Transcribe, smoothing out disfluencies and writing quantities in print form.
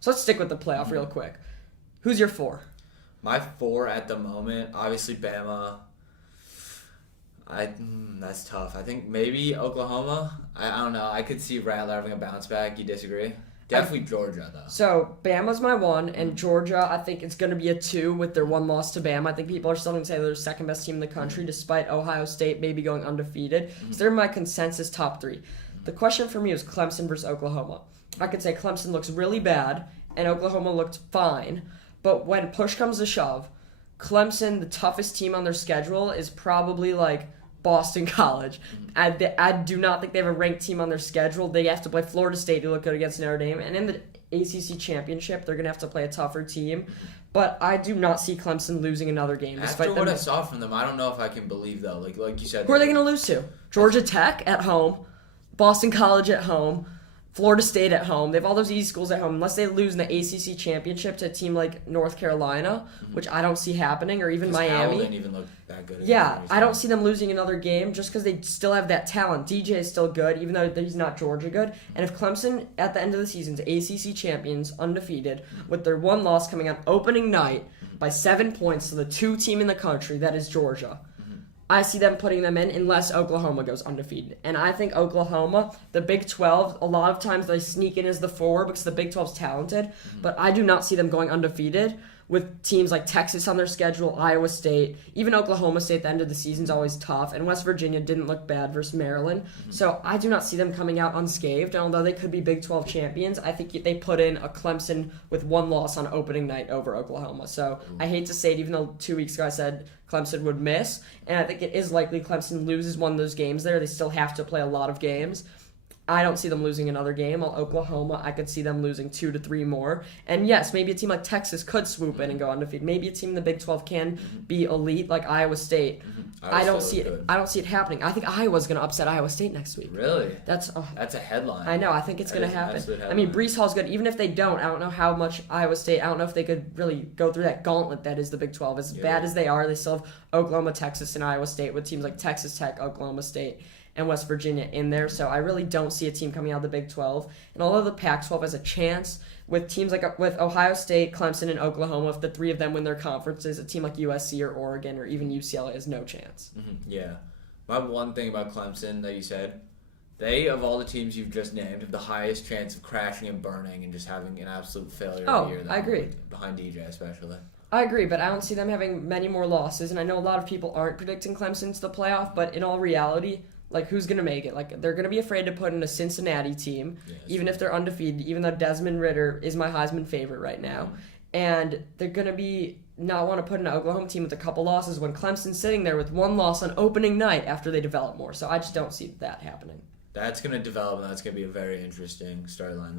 So let's stick with the playoff real quick. Who's your 4? My 4 at the moment, obviously Bama. That's tough. I think maybe Oklahoma. I don't know. I could see Rattler having a bounce back. You disagree? Definitely Georgia, though. So Bama's my 1, and Georgia, I think it's going to be a 2 with their 1 loss to Bama. I think people are still going to say they're the second best team in the country, despite Ohio State maybe going undefeated. So they're my consensus top 3. The question for me is Clemson versus Oklahoma. I could say Clemson looks really bad, and Oklahoma looked fine. But when push comes to shove, Clemson, the toughest team on their schedule, is probably like Boston College. I do not think they have a ranked team on their schedule. They have to play Florida State to look good against Notre Dame. And in the ACC Championship, they're going to have to play a tougher team. But I do not see Clemson losing another game. After what I saw from them, I don't know if I can believe, though. Like you said. Who are they going to lose to? Georgia Tech at home, Boston College at home, Florida State at home. They have all those easy schools at home. Unless they lose in the ACC Championship to a team like North Carolina, which I don't see happening, or even Miami. Howell didn't even look that good. Yeah, I don't see them losing another game just because they still have that talent. DJ is still good, even though he's not Georgia good. And if Clemson, at the end of the season, is ACC champions, undefeated, with their 1 loss coming on opening night by 7 points to the 2 team in the country, that is Georgia, I see them putting them in unless Oklahoma goes undefeated. And I think Oklahoma, the Big 12, a lot of times they sneak in as the 4 because the Big 12's talented. But I do not see them going undefeated with teams like Texas on their schedule, Iowa State. Even Oklahoma State at the end of the season is always tough. And West Virginia didn't look bad versus Maryland. So I do not see them coming out unscathed. And although they could be Big 12 champions, I think they put in a Clemson with 1 loss on opening night over Oklahoma. So I hate to say it, even though 2 weeks ago I said Clemson would miss. And I think it is likely Clemson loses one of those games there. They still have to play a lot of games. I don't see them losing another game. While Oklahoma, I could see them losing 2 to 3 more. And yes, maybe a team like Texas could swoop in and go undefeated. Maybe a team in the Big 12 can be elite like Iowa State. I don't see it. I don't see it happening. I think Iowa's going to upset Iowa State next week. Really? That's a headline. I know. I think it's going to happen. I mean, Breece Hall's good. Even if they don't, I don't know how much Iowa State. I don't know if they could really go through that gauntlet that is the Big 12. As bad as they are, they still have Oklahoma, Texas, and Iowa State with teams like Texas Tech, Oklahoma State, and West Virginia in there. So I really don't see a team coming out of the Big 12. And although the Pac-12 has a chance with teams like with Ohio State, Clemson, and Oklahoma, if the 3 of them win their conferences, a team like USC or Oregon or even UCLA has no chance. Yeah. My one thing about Clemson that you said, they, of all the teams you've just named, have the highest chance of crashing and burning and just having an absolute failure year. I agree. Behind DJ especially. I agree, but I don't see them having many more losses. And I know a lot of people aren't predicting Clemson to the playoff, but in all reality, like, who's going to make it? Like, they're going to be afraid to put in a Cincinnati team, even if they're undefeated, even though Desmond Ridder is my Heisman favorite right now. And they're going to be not want to put in an Oklahoma team with a couple losses when Clemson's sitting there with 1 loss on opening night after they develop more. So I just don't see that happening. That's going to develop, and that's going to be a very interesting storyline, though.